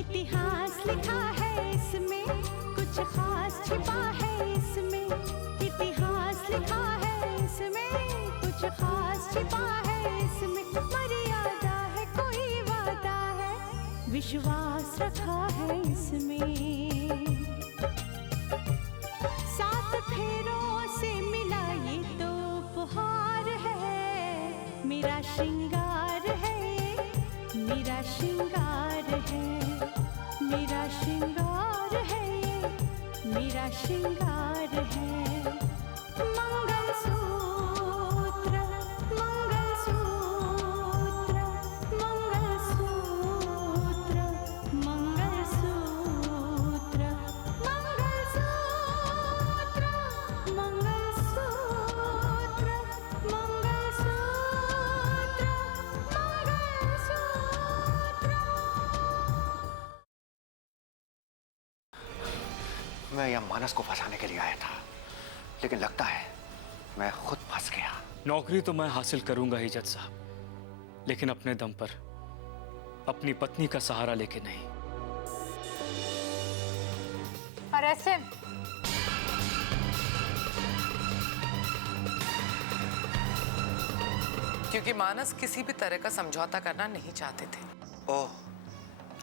इतिहास लिखा है इसमें, कुछ खास छिपा है इसमें। इतिहास लिखा है इसमें, कुछ खास छिपा है इसमें। मर्यादा है, कोई वादा है, विश्वास रखा है इसमें। सात फेरों से मिला ये तो उपहार है, मेरा श्रृंगार है, मेरा श्रृंगार है, मेरा श्रृंगार है, मेरा श्रृंगार है। मंगलसूत्र, मंगलसूत्र, मंगलसूत्र, मंगलसूत्र, मंगलसूत्र, मंगलसूत्र, मंगलसूत्र। मैं यह मानस को फंसाने के लिए आया था, लेकिन लगता है मैं खुद फंस गया। नौकरी तो मैं हासिल करूंगा ही जज साहब, लेकिन अपने दम पर, अपनी पत्नी का सहारा लेके नहीं। Arrest him. क्योंकि मानस किसी भी तरह का समझौता करना नहीं चाहते थे। ओह,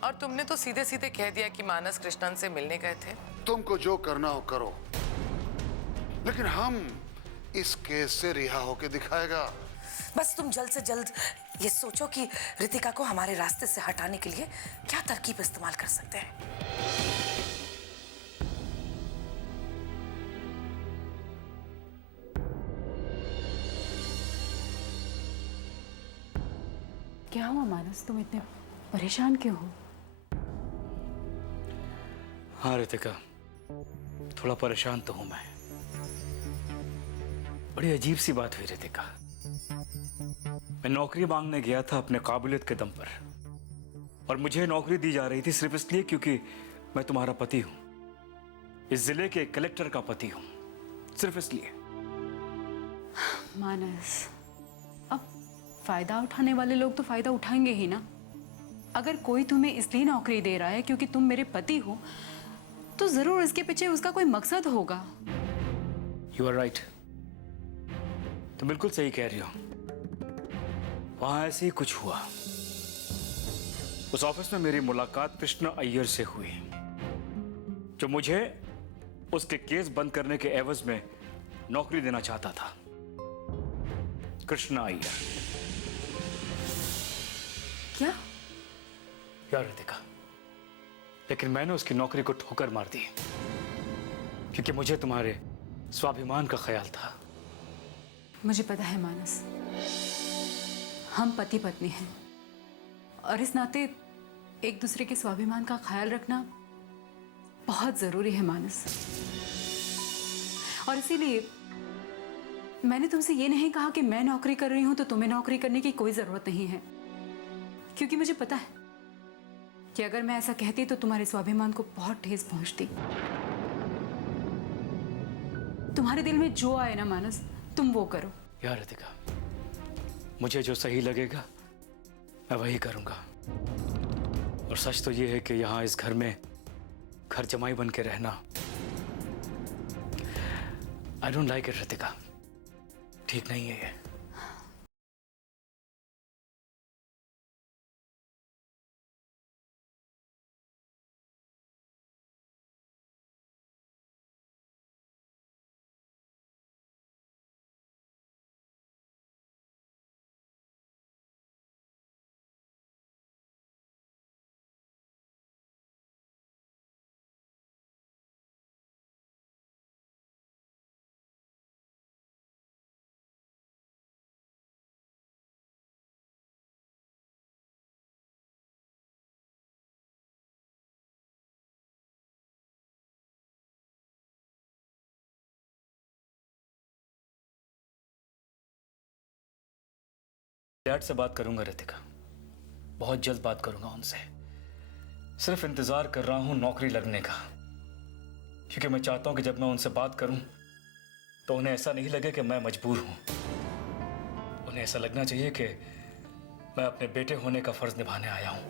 और तुमने तो सीधे सीधे कह दिया कि मानस कृष्णन से मिलने गए थे। तुमको जो करना हो करो, लेकिन हम इस केस से रिहा होके दिखाएगा। बस तुम जल्द से जल्द ये सोचो कि रितिका को हमारे रास्ते से हटाने के लिए क्या तरकीब इस्तेमाल कर सकते हैं। क्या हुआ मानस, तुम इतने परेशान क्यों हो? हाँ रितिका, थोड़ा परेशान तो हूं मैं। बड़ी अजीब सी बात हुई रितिका। मैं नौकरी मांगने गया था अपने काबिलियत के दम पर, और मुझे नौकरी दी जा रही थी सिर्फ इसलिए क्योंकि मैं तुम्हारा पति हूं, इस जिले के कलेक्टर का पति हूं, सिर्फ इसलिए। मानस, अब फायदा उठाने वाले लोग तो फायदा उठाएंगे ही ना। अगर कोई तुम्हें इसलिए नौकरी दे रहा है क्योंकि तुम मेरे पति हो, तो जरूर इसके पीछे उसका कोई मकसद होगा। यू आर राइट, तुम बिल्कुल सही कह रही हो। वहां ऐसे ही कुछ हुआ। उस ऑफिस में मेरी मुलाकात कृष्णा अय्यर से हुई, जो मुझे उसके केस बंद करने के एवज में नौकरी देना चाहता था। कृष्णा अय्यर। क्या? यार रितिका, लेकिन मैंने उसकी नौकरी को ठोकर मार दी, क्योंकि मुझे तुम्हारे स्वाभिमान का ख्याल था। मुझे पता है मानस, हम पति पत्नी हैं, और इस नाते एक दूसरे के स्वाभिमान का ख्याल रखना बहुत जरूरी है मानस। और इसीलिए मैंने तुमसे ये नहीं कहा कि मैं नौकरी कर रही हूं तो तुम्हें नौकरी करने की कोई जरूरत नहीं है, क्योंकि मुझे पता है कि अगर मैं ऐसा कहती तो तुम्हारे स्वाभिमान को बहुत ठेस पहुंचती। तुम्हारे दिल में जो आए ना मानस, तुम वो करो। यार रितिका, मुझे जो सही लगेगा मैं वही करूंगा। और सच तो ये है कि यहां इस घर में घर जमाई बन के रहना I don't like it Ritika, ठीक नहीं है ये। डैड से बात करूंगा रितिका, बहुत जल्द बात करूंगा उनसे। सिर्फ इंतजार कर रहा हूं नौकरी लगने का, क्योंकि मैं चाहता हूं कि जब मैं उनसे बात करूं तो उन्हें ऐसा नहीं लगे कि मैं मजबूर हूं। उन्हें ऐसा लगना चाहिए कि मैं अपने बेटे होने का फर्ज निभाने आया हूं।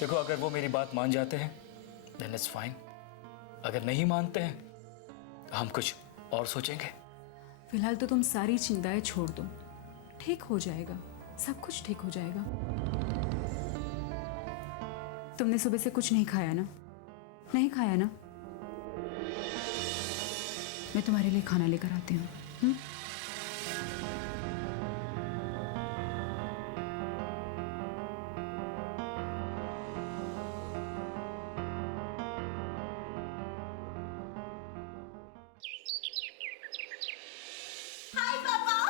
देखो, अगर वो मेरी बात मान जाते हैं देन इट्स फाइन, अगर नहीं मानते हैं तो हम कुछ और सोचेंगे। फिलहाल तो तुम सारी चिंताएं छोड़ दो, ठीक हो जाएगा, सब कुछ ठीक हो जाएगा। तुमने सुबह से कुछ नहीं खाया ना? नहीं खाया ना? मैं तुम्हारे लिए खाना लेकर आती हूँ।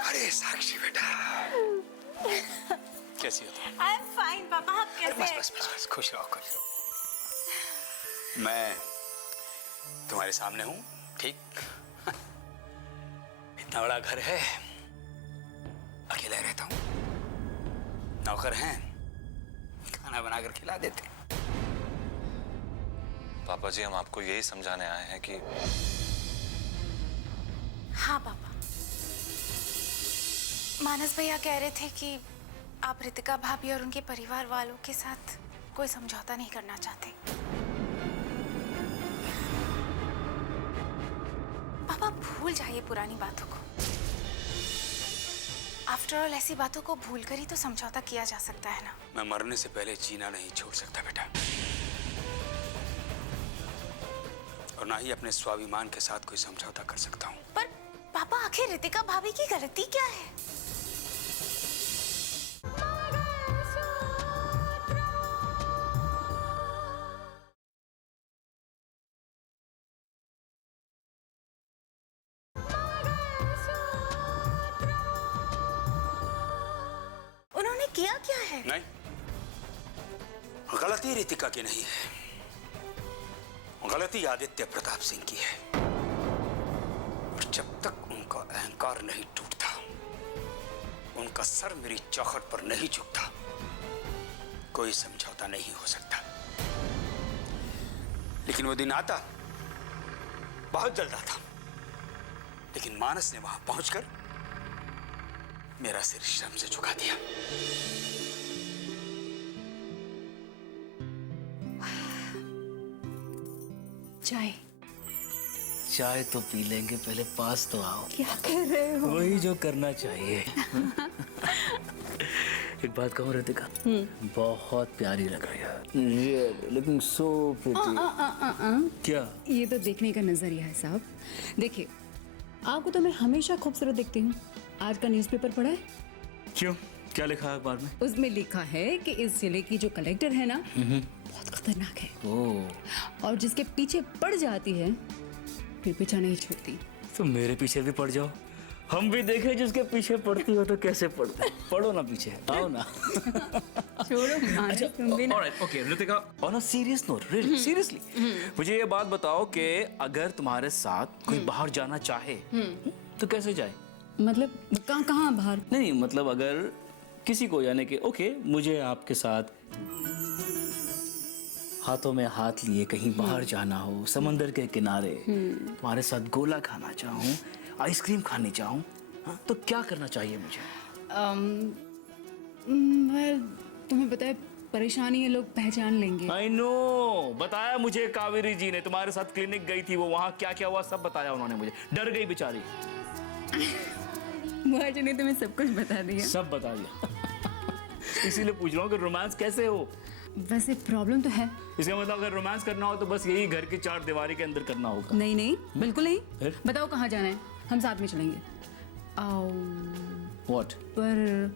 अरे साक्षी बेटा, कैसी हो तुम? आई एम फाइन पापा, आप कैसे हैं? बस खुश रहो, खुश रहो। मैं तुम्हारे सामने हूँ, ठीक? इतना बड़ा घर है, अकेला रहता हूँ, नौकर हैं, खाना बनाकर खिला देते। पापा जी, हम आपको यही समझाने आए हैं कि हाँ पापा, मानस भैया कह रहे थे कि आप रितिका भाभी और उनके परिवार वालों के साथ कोई समझौता नहीं करना चाहते। पापा भूल जाइए पुरानी बातों को। आफ्टर ऑल ऐसी बातों को भूलकर ही तो समझौता किया जा सकता है ना। मैं मरने से पहले जीना नहीं छोड़ सकता बेटा, और ना ही अपने स्वाभिमान के साथ कोई समझौता कर सकता हूँ। पर पापा आखिर रितिका भाभी की गलती क्या है? उन्होंने किया क्या है? नहीं, गलती रितिका की नहीं है, गलती आदित्य प्रताप सिंह की है। और जब तक उनका अहंकार नहीं टूटता, उनका सर मेरी चौखट पर नहीं झुकता, कोई समझौता नहीं हो सकता। लेकिन वो दिन आता, बहुत जल्द आता, लेकिन मानस ने वहां पहुंचकर मेरा सिर शर्म से झुका दिया। चाय चाय तो पी लेंगे, पहले पास तो आओ। क्या कर रहे हो? वही जो करना चाहिए। एक बात कहूँ रितिका, बहुत प्यारी लग रही है, लुकिंग सो प्रिटी। क्या? ये तो देखने का नजरिया है साहब। देखिए, आपको तो मैं हमेशा खूबसूरत देखती हूँ। आज का न्यूज़पेपर पढ़ा है? क्यों, क्या लिखा है अखबार में? उसमें लिखा है कि इस जिले की जो कलेक्टर है ना, बहुत खतरनाक है, और जिसके पीछे पड़ जाती है फिर पीछा नहीं छोड़ती। तो मेरे पीछे भी पड़ जाओ, हम भी देखें जिसके पीछे पड़ती हो तो कैसे पड़ते। पढ़ो ना पीछे, आओ ना। छोड़ो मानस, तुम भी ना। Alright, okay Ritika, on a serious note, really seriously, मुझे ये बात बताओ कि अगर तुम्हारे साथ कोई बाहर जाना चाहे तो कैसे जाए? मतलब कहाँ बाहर? नहीं, मतलब अगर किसी को, यानी कि ओके, मुझे आपके साथ हाथों में हाथ लिए कहीं बाहर जाना हो, समंदर के किनारे, तुम्हारे साथ गोला खाना चाहूँ, आइसक्रीम खानी चाहूँ, तो क्या करना चाहिए मुझे? well, तुम्हें पता है परेशानी है, लोग पहचान लेंगे। आई नो, बताया मुझे कावेरी जी ने, तुम्हारे साथ क्लिनिक गई थी वो, वहाँ क्या क्या हुआ सब बताया उन्होंने मुझे। डर गई बेचारी। मुझे ने तुम्हें सब कुछ बता दिया। सब बता दिया। इसीलिए पूछ रहा हूँ कि रोमांस कैसे हो। वैसे प्रॉब्लम तो है। इसका मतलब अगर रोमांस करना हो तो बस यही घर की चार दीवारी के अंदर करना होगा। नहीं नहीं, बिल्कुल नहीं। फिर? बताओ कहाँ जाना है, हम साथ में चलेंगे। व्हाट? पर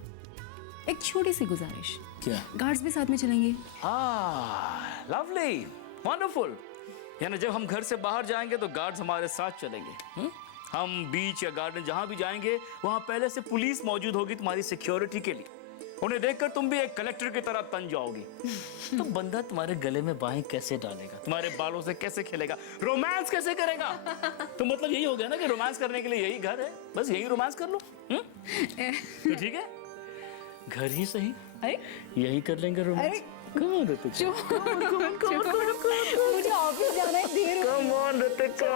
एक छोटी सी गुजारिश। क्या? गार्ड्स भी साथ में चलेंगे। Lovely, wonderful. यानी जब हम घर से बाहर जाएंगे तो गार्ड्स हमारे साथ चलेंगे। हम बीच या गार्डन जहां भी जाएंगे वहां पहले से पुलिस मौजूद होगी तुम्हारी सिक्योरिटी के लिए। उन्हें देखकर तुम भी एक कलेक्टर की तरह तन जाओगी। तो बंदा तुम्हारे गले में बाहें कैसे डालेगा, तुम्हारे बालों से कैसे खेलेगा, रोमांस कैसे करेगा? तो मतलब यही हो गया ना कि रोमांस करने के लिए यही घर है, बस यही रोमांस कर लो। तो ठीक है, घर ही सही, यही कर लेंगे रोमांस। Come on, Ritika. मुझे ऑफिस जाना है, देर हो Come on, Ritika.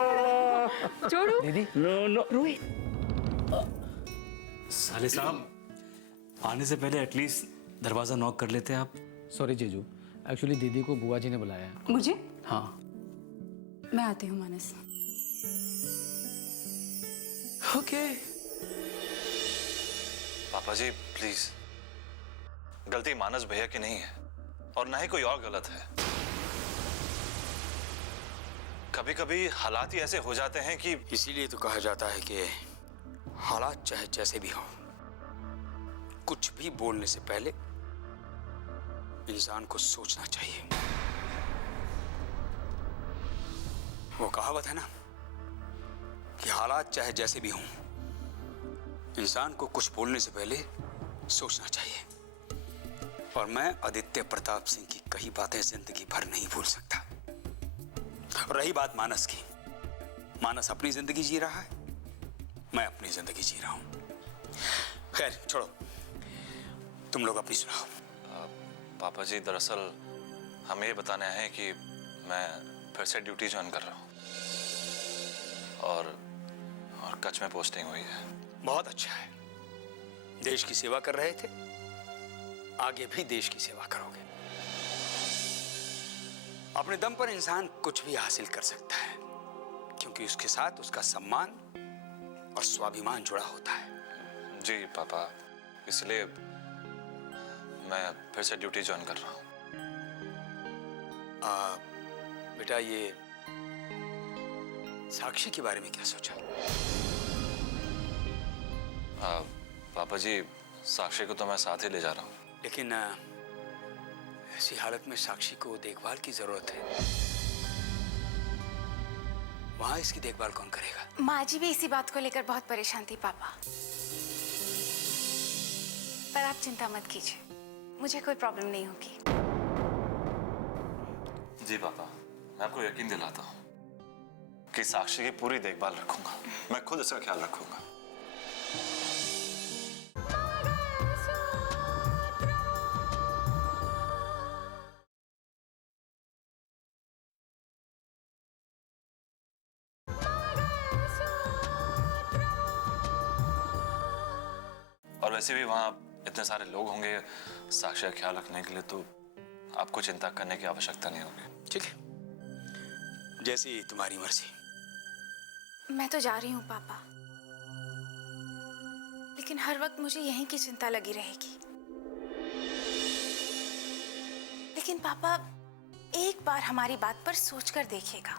छोड़ो। दीदी, no. रोहित, साले साहब, आने से पहले एटलीस्ट दरवाजा नॉक कर लेते आप। सॉरी जीजू, एक्चुअली दीदी को बुआ जी ने बुलाया है। मुझे? हाँ। मैं आती हूँ मानस। ओके। पापा जी प्लीज, गलती मानस भैया की नहीं है और ना ही कोई और गलत है। कभी कभी हालात ही ऐसे हो जाते हैं कि इसीलिए तो कहा जाता है कि हालात चाहे जैसे भी हो, कुछ भी बोलने से पहले इंसान को सोचना चाहिए। वो कहावत है ना कि हालात चाहे जैसे भी हों, इंसान को कुछ बोलने से पहले सोचना चाहिए। और मैं आदित्य प्रताप सिंह की कई बातें जिंदगी भर नहीं भूल सकता। और रही बात मानस की, मानस अपनी जिंदगी जी रहा है, मैं अपनी जिंदगी जी रहा हूं। खैर छोड़ो, तुम लोग अपनी सुनाओ। पापा जी दरअसल हमें ये बताना है कि मैं फिर से ड्यूटी ज्वाइन कर रहा हूँ और कच्छ में पोस्टिंग हुई है। बहुत अच्छा है। देश की सेवा कर रहे थे, आगे भी देश की सेवा करोगे। अपने दम पर इंसान कुछ भी हासिल कर सकता है, क्योंकि उसके साथ उसका सम्मान और स्वाभिमान जुड़ा होता है। जी पापा, इसलिए मैं फिर से ड्यूटी ज्वाइन कर रहा हूँ। बेटा, ये साक्षी के बारे में क्या सोचा? पापा जी, साक्षी को तो मैं साथ ही ले जा रहा हूँ। लेकिन ऐसी हालत में साक्षी को देखभाल की जरूरत है। वहां इसकी देखभाल कौन करेगा? माँ जी भी इसी बात को लेकर बहुत परेशान थी पापा, पर आप चिंता मत कीजिए, मुझे कोई प्रॉब्लम नहीं होगी। जी पापा, मैं आपको यकीन दिलाता हूँ कि साक्षी की पूरी देखभाल रखूंगा। मैं खुद इसका ख्याल रखूंगा। और वैसे भी वहां इतने सारे लोग होंगे साक्षी का ख्याल रखने के लिए, तो आपको चिंता करने की आवश्यकता नहीं होगी। ठीक है, जैसी तुम्हारी मर्जी। मैं तो जा रही हूँ पापा, लेकिन हर वक्त मुझे यहीं की चिंता लगी रहेगी। लेकिन पापा, एक बार हमारी बात पर सोचकर देखिएगा।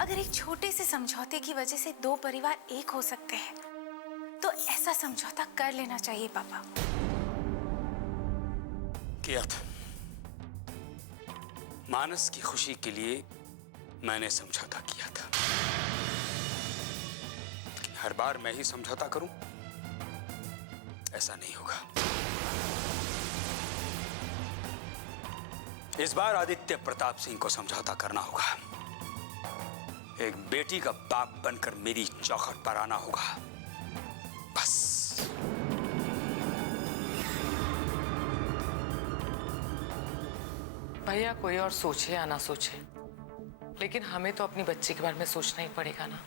अगर एक छोटे से समझौते की वजह से दो परिवार एक हो सकते हैं, तो ऐसा समझौता कर लेना चाहिए पापा। किया था। मानस की खुशी के लिए मैंने समझौता किया था। हर बार मैं ही समझौता करूं, ऐसा नहीं होगा। इस बार आदित्य प्रताप सिंह को समझौता करना होगा। एक बेटी का बाप बनकर मेरी चौखट पर आना होगा, बस। भैया, कोई और सोचे या ना सोचे, लेकिन हमें तो अपनी बच्ची के बारे में सोचना ही पड़ेगा ना।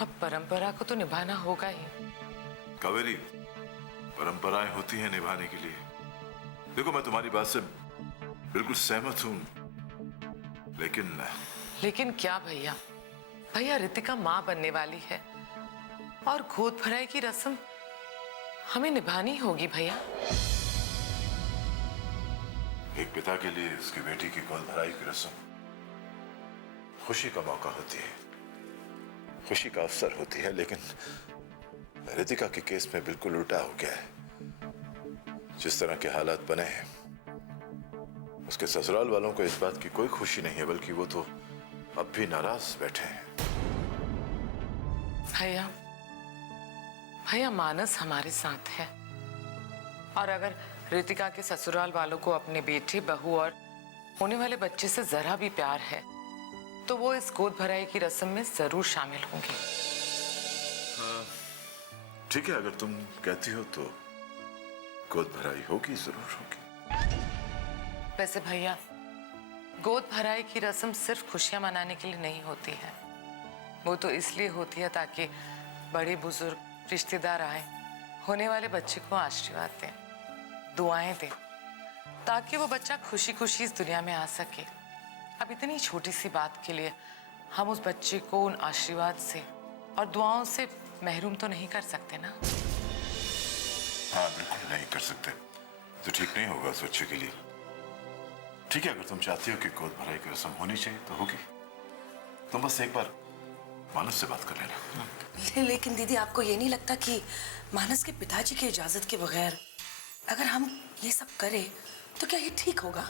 अब परंपरा को तो निभाना होगा ही। कावेरी, परंपराएं होती हैं निभाने के लिए। देखो, मैं तुम्हारी बात से बिल्कुल सहमत हूं, लेकिन क्या भैया? भैया, रितिका माँ बनने वाली है और गोद भराई की रस्म हमें निभानी होगी भैया। एक पिता के लिए उसकी बेटी की गोद भराई की रस्म खुशी का मौका होती है, खुशी का अवसर होती है, लेकिन रितिका के केस में बिल्कुल उल्टा हो गया है। जिस तरह के हालात बने हैं, उसके ससुराल वालों को इस बात की कोई खुशी नहीं है, बल्कि वो तो अब भी नाराज बैठे हैं। भैया, मानस हमारे साथ है, और अगर रितिका के ससुराल वालों को अपने बेटे, बहू और होने वाले बच्चे से जरा भी प्यार है, तो वो इस गोद भराई की रस्म में जरूर शामिल होंगे। ठीक है, अगर तुम कहती हो तो गोद भराई होगी, जरूर होगी। वैसे भैया, गोद भराई की रस्म सिर्फ खुशियां मनाने के लिए नहीं होती है, वो तो इसलिए होती है ताकि बड़े बुजुर्ग रिश्तेदार आए, होने वाले बच्चे को आशीर्वाद दें। दुआएं दें ताकि वो बच्चा खुशी खुशी इस दुनिया में आ सके। अब इतनी छोटी सी बात के लिए हम उस बच्चे को उन आशीर्वाद से और दुआओं से महरूम तो नहीं कर सकते ना। हाँ बिल्कुल नहीं कर सकते, तो ठीक नहीं होगा उस बच्चे के लिए। ठीक है, अगर तुम चाहती हो कि गोद भराई की रस्म होनी चाहिए तो होगी। तुम बस एक बार मानस से बात कर लेना। लेकिन दीदी, आपको ये नहीं लगता कि मानस के पिताजी की इजाजत के बगैर अगर हम ये सब करें तो क्या ये ठीक होगा?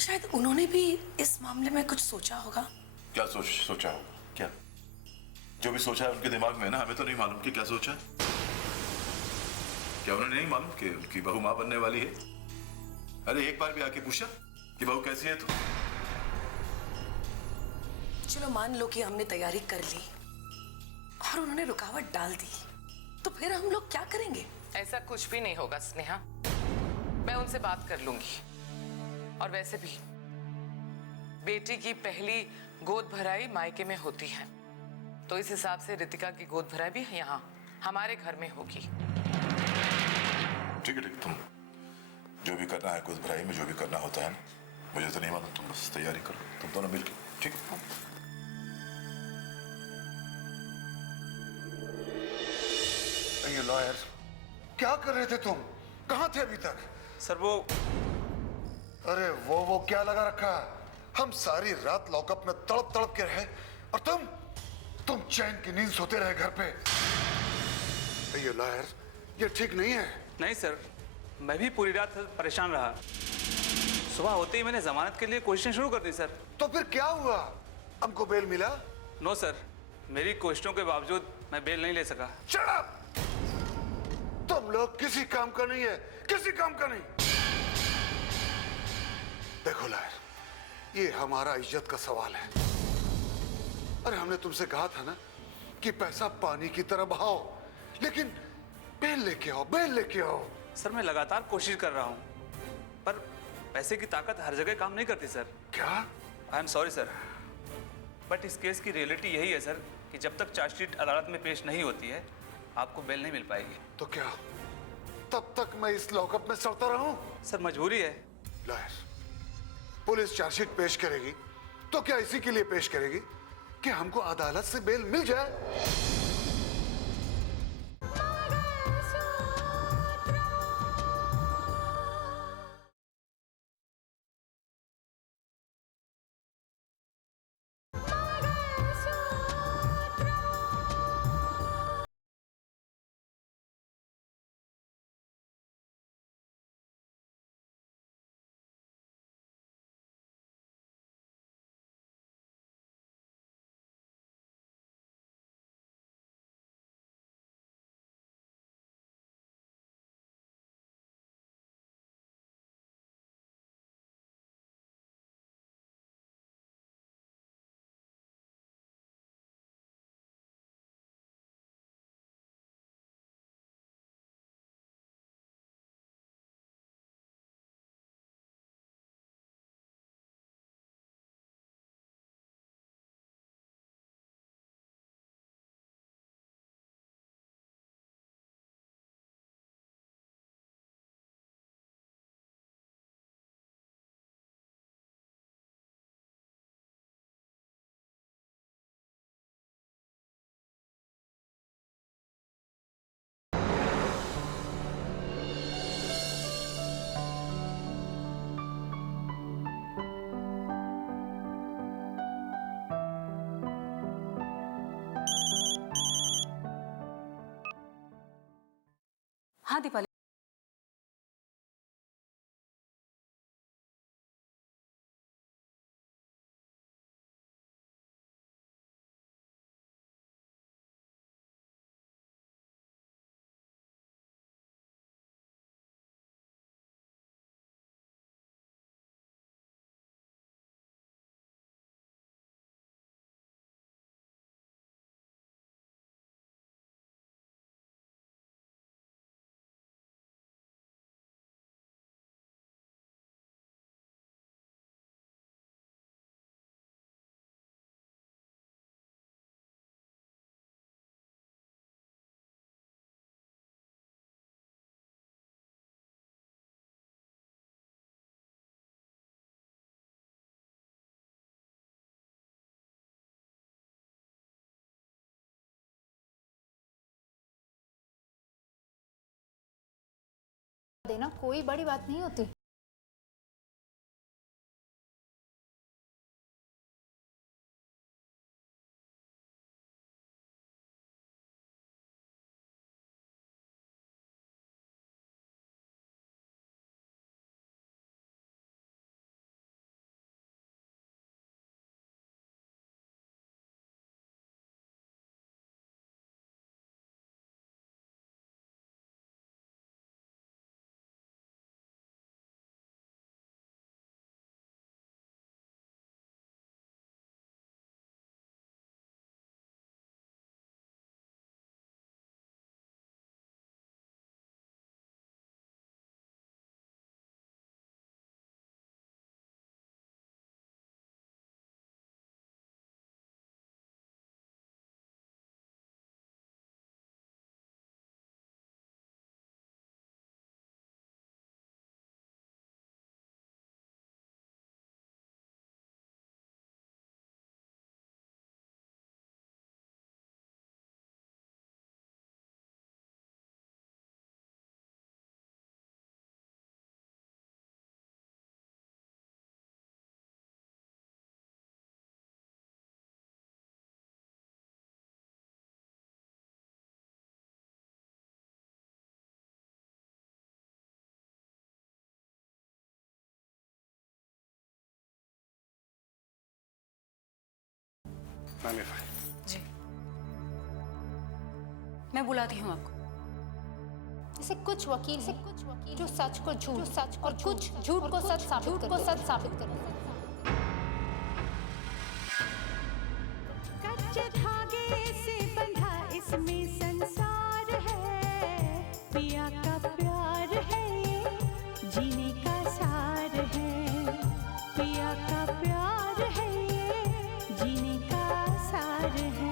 शायद उन्होंने भी इस मामले में कुछ सोचा होगा। क्या सोचा होगा? क्या जो भी सोचा है उनके दिमाग में ना, हमें तो नहीं मालूम कि क्या सोचा है। क्या उन्होंने नहीं मालूम कि उनकी बहू मां बनने वाली है? अरे एक बार भी आके पूछा कि बहू कैसी है? तो चलो मान लो कि हमने तैयारी कर ली और उन्होंने रुकावट डाल दी, तो फिर हम लोग क्या करेंगे? ऐसा कुछ भी नहीं होगा स्नेहा, मैं उनसे बात कर लूंगी। और वैसे भी बेटी की पहली गोद भराई मायके में होती है, तो इस हिसाब से रितिका की गोद भराई भी यहाँ हमारे घर में होगी। ठीक है, तुम जो भी करना है गोद भराई में, जो भी करना होता है ना, मुझे तो नहीं मालूम, तुम बस तैयारी करो, तुम दोनों मिलकर। ठीक है? ये लॉयर, क्या कर रहे थे तुम? कहाँ थे अभी तक? सर वो अरे वो क्या लगा रखा? हम सारी रात लॉकअप में तड़प तड़प के रहे और तुम चैन की नींद सोते रहे घर पे। ये लॉयर, ये ठीक नहीं है। नहीं सर, मैं भी पूरी रात परेशान रहा। सुबह होते ही मैंने जमानत के लिए कोशिशें शुरू कर दी सर। तो फिर क्या हुआ? हमको बेल मिला? नो सर, मेरी कोशिशों के बावजूद मैं बेल नहीं ले सका। Shut up! तुम लोग किसी काम का नहीं है, किसी काम का नहीं। देखो लॉयर, ये हमारा इज्जत का सवाल है। अरे हमने तुमसे कहा था ना कि पैसा पानी की तरह बहाओ, लेकिन बेल लेके आओ, बेल लेके आओ। सर मैं लगातार कोशिश कर रहा हूँ, पर पैसे की ताकत हर जगह काम नहीं करती सर। क्या? I am sorry sir, but इस केस की रियलिटी यही है सर कि जब तक चार्जशीट अदालत में पेश नहीं होती है, आपको बेल नहीं मिल पाएगी। तो क्या तब तक मैं इस लॉकअप में सड़ता रहूं? सर मजबूरी है। लॉयर, पुलिस चार्जशीट पेश करेगी तो क्या इसी के लिए पेश करेगी कि हमको अदालत से बेल मिल जाए? हाँ दीपाली। देना कोई बड़ी बात नहीं होती। जी, मैं बुलाती हूँ आपको। जैसे कुछ वकील जो सच को झूठ और कुछ झूठ को सच साबित कर कच्चे धागे से बंधा इसमें संसार है, पिया का प्यार है ये जीने का सार है, पिया का प्यार है ये जीने का सार है।